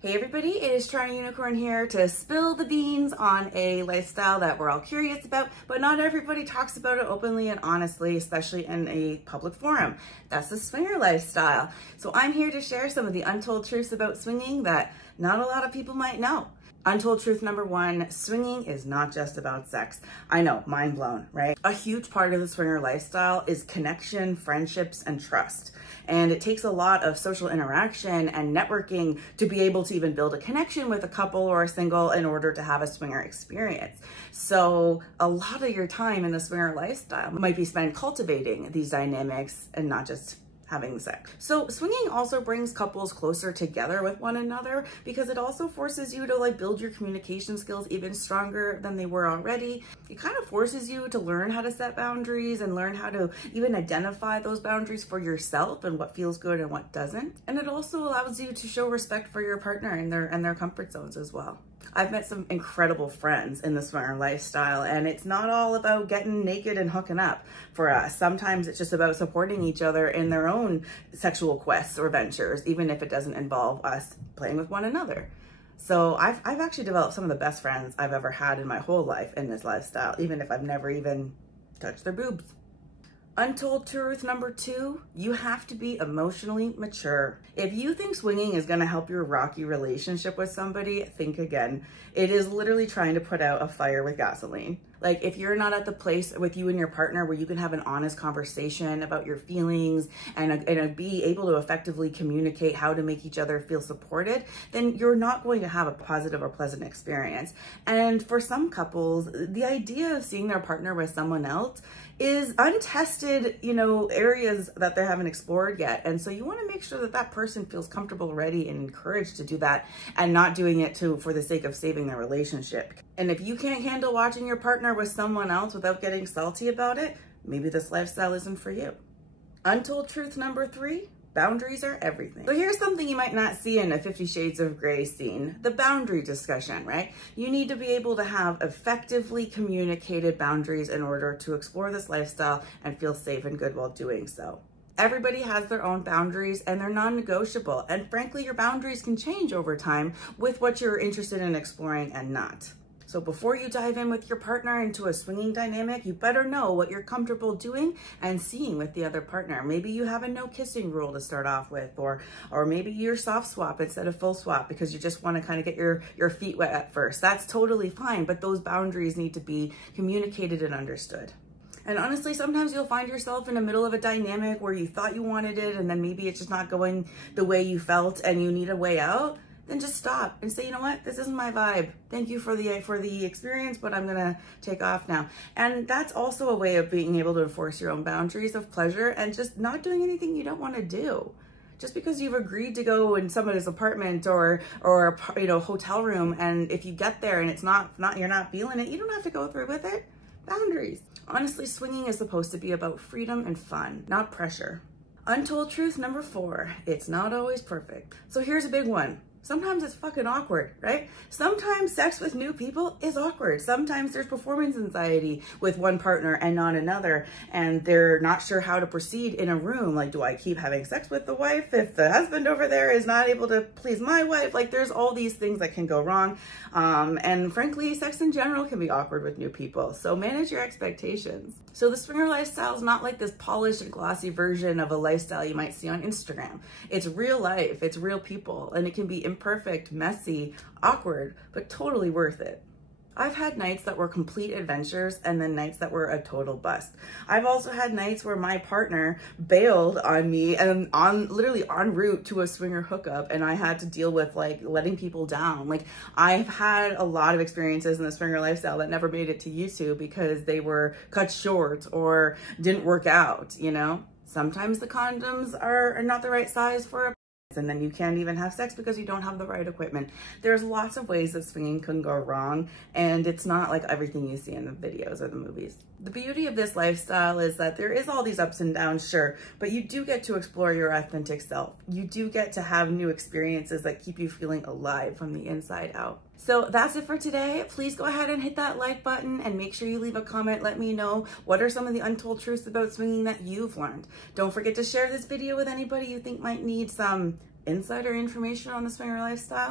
Hey everybody, it is TorontoUnicorn here to spill the beans on a lifestyle that we're all curious about, but not everybody talks about it openly and honestly, especially in a public forum. That's the swinger lifestyle. So I'm here to share some of the untold truths about swinging that not a lot of people might know. Untold truth number one, swinging is not just about sex. I know, mind blown, right? A huge part of the swinger lifestyle is connection, friendships, and trust. And it takes a lot of social interaction and networking to be able to even build a connection with a couple or a single in order to have a swinger experience. So a lot of your time in the swinger lifestyle might be spent cultivating these dynamics and not just having sex. So swinging also brings couples closer together with one another because it also forces you to build your communication skills even stronger than they were already. It kind of forces you to learn how to set boundaries and learn how to even identify those boundaries for yourself and what feels good and what doesn't. And it also allows you to show respect for your partner and their comfort zones as well. I've met some incredible friends in the swinger lifestyle, and it's not all about getting naked and hooking up for us. Sometimes it's just about supporting each other in their own sexual quests or ventures, even if it doesn't involve us playing with one another. So I've actually developed some of the best friends I've ever had in my whole life in this lifestyle, even if I've never even touched their boobs. Untold truth number two, you have to be emotionally mature. If you think swinging is gonna help your rocky relationship with somebody, think again. It is literally trying to put out a fire with gasoline. Like if you're not at the place with you and your partner where you can have an honest conversation about your feelings and be able to effectively communicate how to make each other feel supported, then you're not going to have a positive or pleasant experience. And for some couples, the idea of seeing their partner with someone else is untested, areas that they haven't explored yet. And so you want to make sure that that person feels comfortable, ready, and encouraged to do that and not doing it for the sake of saving their relationship. And if you can't handle watching your partner with someone else without getting salty about it, maybe this lifestyle isn't for you. Untold truth number three, boundaries are everything. So here's something you might not see in a 50 Shades of Grey scene, the boundary discussion, right? You need to be able to have effectively communicated boundaries in order to explore this lifestyle and feel safe and good while doing so. Everybody has their own boundaries and they're non-negotiable. And frankly, your boundaries can change over time with what you're interested in exploring and not. So before you dive in with your partner into a swinging dynamic, you better know what you're comfortable doing and seeing with the other partner. Maybe you have a no kissing rule to start off with, or maybe you're soft swap instead of full swap because you just want to kind of get your feet wet at first. That's totally fine, but those boundaries need to be communicated and understood. And honestly, sometimes you'll find yourself in the middle of a dynamic where you thought you wanted it and then maybe it's just not going the way you felt and you need a way out. Then just stop and say, you know what, this isn't my vibe. Thank you for the experience, but I'm gonna take off now. And that's also a way of being able to enforce your own boundaries of pleasure and just not doing anything you don't wanna do. Just because you've agreed to go in somebody's apartment or hotel room, and if you get there and it's you're not feeling it, you don't have to go through with it. Boundaries. Honestly, swinging is supposed to be about freedom and fun, not pressure. Untold truth number four, it's not always perfect. So here's a big one. Sometimes it's fucking awkward, right? Sometimes sex with new people is awkward. Sometimes there's performance anxiety with one partner and not another, and they're not sure how to proceed in a room. Like, do I keep having sex with the wife if the husband over there is not able to please my wife? Like, there's all these things that can go wrong. And frankly, sex in general can be awkward with new people. So manage your expectations. So the swinger lifestyle is not like this polished and glossy version of a lifestyle you might see on Instagram. It's real life, it's real people, and it can be imperfect, messy, awkward, but totally worth it. I've had nights that were complete adventures and then nights that were a total bust. I've also had nights where my partner bailed on me and literally en route to a swinger hookup, and I had to deal with letting people down. I've had a lot of experiences in the swinger lifestyle that never made it to YouTube because they were cut short or didn't work out, Sometimes the condoms are not the right size for a and then you can't even have sex because you don't have the right equipment. There's lots of ways that swinging can go wrong, and it's not like everything you see in the videos or the movies. The beauty of this lifestyle is that there is all these ups and downs, sure, but you do get to explore your authentic self. You do get to have new experiences that keep you feeling alive from the inside out. So that's it for today. Please go ahead and hit that like button and make sure you leave a comment. Let me know what are some of the untold truths about swinging that you've learned. Don't forget to share this video with anybody you think might need some insider information on the swinger lifestyle.